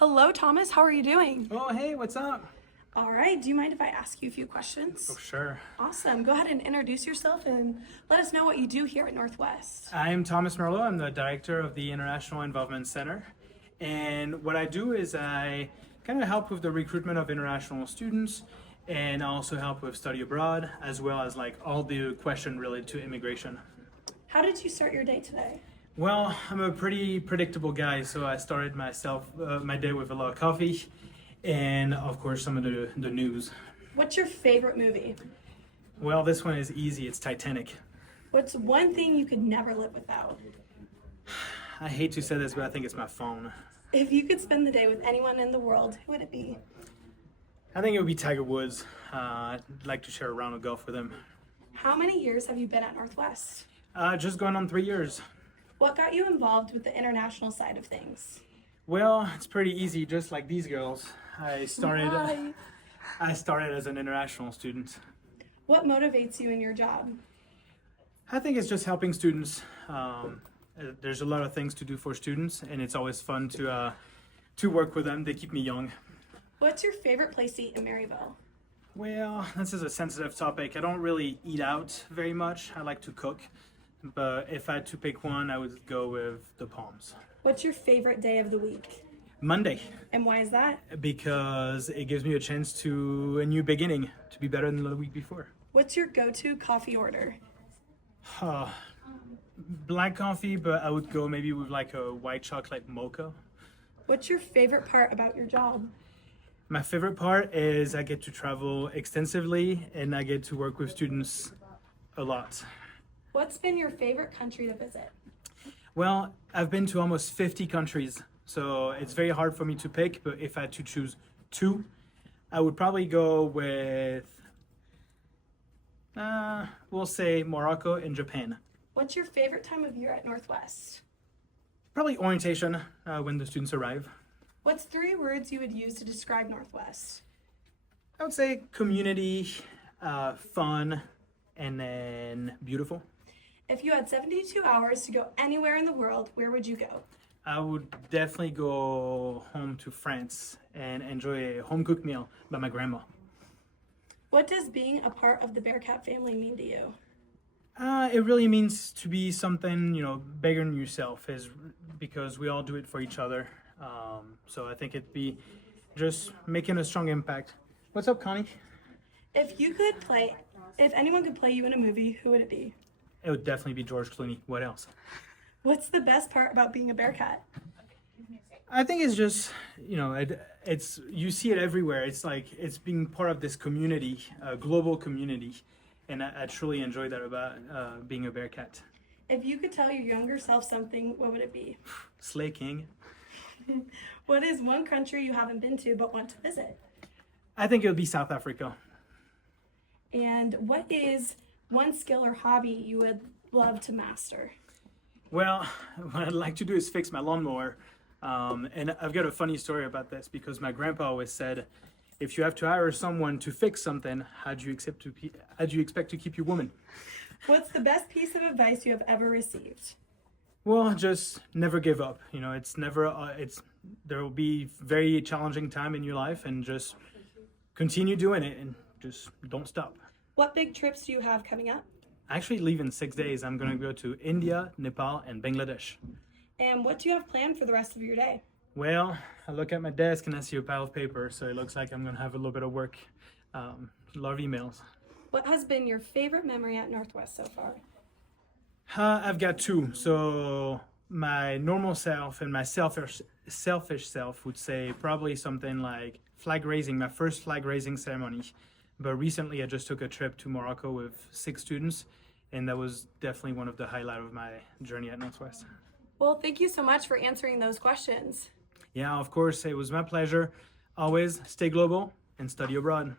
Hello, Thomas. How are you doing? Oh, hey, what's up? All right. Do you mind if I ask you a few questions? Oh, sure. Awesome. Go ahead and introduce yourself and let us know what you do here at Northwest. I'm Thomas Merlot. I'm the director of the International Involvement Center. And what I do is I kind of help with the recruitment of international students, and I also help with study abroad, as well as like all the question related to immigration. How did you start your day today? Well, I'm a pretty predictable guy, so I started my day with a lot of coffee, and of course some of the news. What's your favorite movie? Well, this one is easy. It's Titanic. What's one thing you could never live without? I hate to say this, but I think it's my phone. If you could spend the day with anyone in the world, who would it be? I think it would be Tiger Woods. I'd like to share a round of golf with him. How many years have you been at Northwest? Just going on 3 years. What got you involved with the international side of things? Well, it's pretty easy, just like these girls. I started Why? as an international student. What motivates you in your job? I think it's just helping students. There's a lot of things to do for students, and it's always fun to work with them. They keep me young. What's your favorite place to eat in Maryville? Well, this is a sensitive topic. I don't really eat out very much. I like to cook. But if I had to pick one, I would go with the Palms. What's your favorite day of the week? Monday, And why is that? because it gives me a chance to a new beginning, to be better than the week before. What's your go-to coffee order? Black coffee, but I would go maybe with like a white chocolate mocha. What's your favorite part about your job? My favorite part is I get to travel extensively and I get to work with students a lot. What's been your favorite country to visit? Well, I've been to almost 50 countries, so it's very hard for me to pick, but if I had to choose two, I would probably go with, we'll say Morocco and Japan. What's your favorite time of year at Northwest? Probably orientation when the students arrive. What's 3 words you would use to describe Northwest? I would say community, fun, and then beautiful. If you had 72 hours to go anywhere in the world, where would you go? I would definitely go home to France and enjoy a home cooked meal by my grandma. What does being a part of the Bearcat family mean to you? It really means to be something, bigger than yourself, is because we all do it for each other. So I think it'd be just making a strong impact. What's up, Connie? If anyone could play you in a movie, who would it be? It would definitely be George Clooney. What else? What's the best part about being a Bearcat? I think it's just, it's you see it everywhere. It's like it's being part of this community, a global community, and I truly enjoy that about being a Bearcat. If you could tell your younger self something, what would it be? Slay King. What is one country you haven't been to but want to visit? I think it would be South Africa. And what is one skill or hobby you would love to master? Well, what I'd like to do is fix my lawnmower. And I've got a funny story about this because my grandpa always said, if you have to hire someone to fix something, how do you expect to keep your woman? What's the best piece of advice you have ever received? Well, just never give up. There will be very challenging time in your life, and just continue doing it and just don't stop. What big trips do you have coming up? I actually leave in 6 days. I'm going to go to India, Nepal, and Bangladesh. And what do you have planned for the rest of your day? Well, I look at my desk and I see a pile of paper, so it looks like I'm going to have a little bit of work, a lot of emails. What has been your favorite memory at Northwest so far? I've got 2. So my normal self and my selfish self would say probably something like flag raising, my first flag raising ceremony. But recently I just took a trip to Morocco with 6 students, and that was definitely one of the highlights of my journey at Northwest. Well, thank you so much for answering those questions. Yeah, of course, it was my pleasure. Always stay global and study abroad.